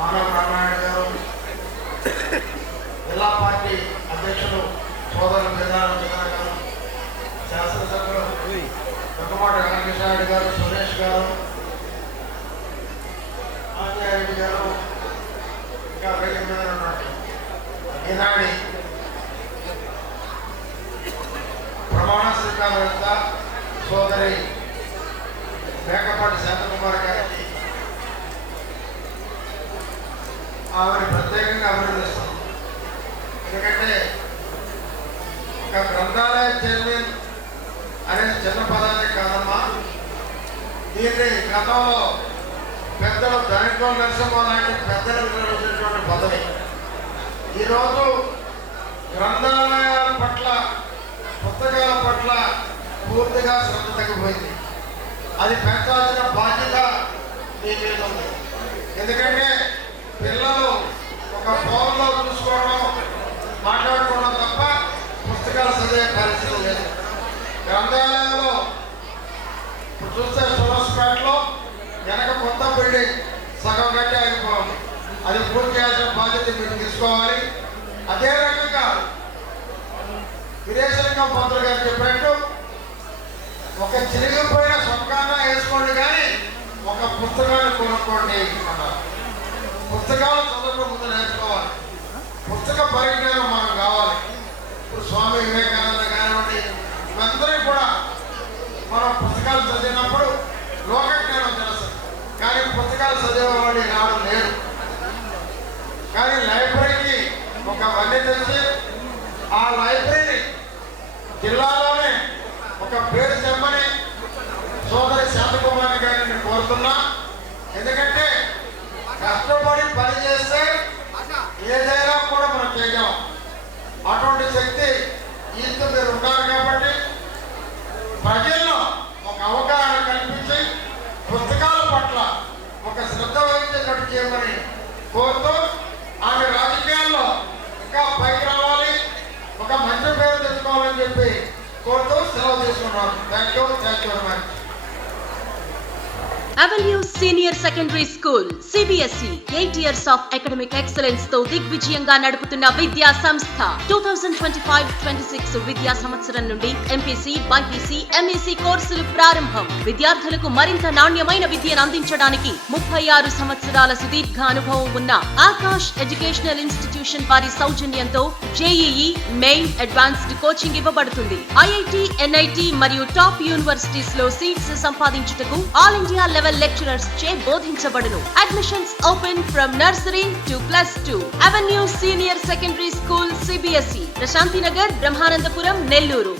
ఆనవ రామాయణ గారు, జిల్లా పార్టీ అధ్యక్షులు సోదరులు మేధారావు గారు, శాసనసభ్యులు దగ్గుమాటి వెంకటేశ్వర గారు, సురేష్ గారు, ఆంజనేయుడు గారు, ఇంకా వేదిక మీద ఉన్నటువంటి ఈనాడి ప్రమాణ స్వీకారవేత్త సోదరి మేకపాటి శాంతకుమార్ గారికి ఆమెను ప్రత్యేకంగా అభినందిస్తాం. ఎందుకంటే ఒక గ్రంథాలయ చైర్మన్ అనేది చిన్న పదాన్ని కాదమ్మా. దీన్ని గతంలో పెద్దలు ధనికోల నరసింహ లాంటి పెద్దలు నిర్వహించినటువంటి పదవి. ఈరోజు గ్రంథాలయాల పట్ల, పుస్తకాల పట్ల పూర్తిగా శ్రద్ధ తగ్గిపోయింది. అది పెంచాల్సిన బాధ్యత మీ మీద ఉంది. ఎందుకంటే పిల్లలు ఒక ఫోన్లో చూసుకోవడం, మాట్లాడుకోవడం తప్ప పుస్తకాలు చదివే పరిస్థితి లేదు. గ్రంథాలయంలో ఇప్పుడు చూస్తే సురస్పేటలో వెనక కొత్త బిల్డింగ్ సగం గట్టి ఆగిపోవాలి. అది పూర్తి చేయాల్సిన బాధ్యత మీరు తీసుకోవాలి. అదే రకంగా విదేశలింగం పంతులు గారు చెప్పినట్టు ఒక చిరిగిపోయిన సొక్కాన వేసుకోండి, కానీ ఒక పుస్తకాన్ని కొనుక్కోండి అన్నారు. పుస్తకాలు చదువుకు ముందు నేర్చుకోవాలి. పుస్తక పరిజ్ఞానం మనం కావాలి. ఇప్పుడు స్వామి వివేకానంద కానివ్వండి, ఇవందరూ కూడా మనం పుస్తకాలు చదివినప్పుడు లోకజ్ఞానం తెలుసు, కానీ పుస్తకాలు చదివేవాళ్ళు రావడం లేదు. కానీ లైబ్రరీకి ఒక వన్నీ తెచ్చి ఆ లైబ్రరీ జిల్లాలోనే ఒక పేరు తెమ్మని సోదరి శాంతకుమారి గారిని కోరుతున్నా. ఎందుకంటే కష్టపడి పని చేస్తే ఏదైనా కూడా మనం చేయగలం. అటువంటి శక్తి ఈతో మీరు ఉన్నారు కాబట్టి ప్రజల్లో ఒక అవగాహన కల్పించి పుస్తకాల పట్ల ఒక శ్రద్ధ వహించేటట్టు చేయమని కోరుతూ, ఆమె రాజకీయాల్లో ఇంకా పైకి రావాలి, ఒక మంచి పేరు తెచ్చుకోవాలని చెప్పి కోరుతూ సెలవు తీసుకున్నాను. Thank you very much. Avenue Senior Secondary School CBSE 8 years of academic excellence తో దిగ్విజయంగా నడుపుతున్న విద్యా సంస్థ. 2025-26 విద్యా సంవత్సరం నుండి MPC, BPC, MEC కోర్సులు ప్రారంభం. విద్యార్థులకు మరింత నాణ్యమైన విద్యను అందించడానికి 36 సంవత్సరాల సుదీర్ఘ అనుభవం ఉన్న ఆకాష్ ఎడ్యుకేషనల్ ఇన్స్టిట్యూషన్ వారి సౌజన్యంతో JEE మెయిన్ అడ్వాన్స్డ్ కోచింగ్ ఇవ్వబడుతుంది. IIT, NIT మరియు టాప్ యూనివర్సిటీస్ లో సీట్స్ సంపాదించుటకు ఆల్ ఇండియా లెవెల్ లెక్చరర్స్ చే బోధించబడును. Admissions open from nursery to +2. Avenue Senior Secondary School CBSE, Prashanti Nagar, Brahmanandapuram, Nellore.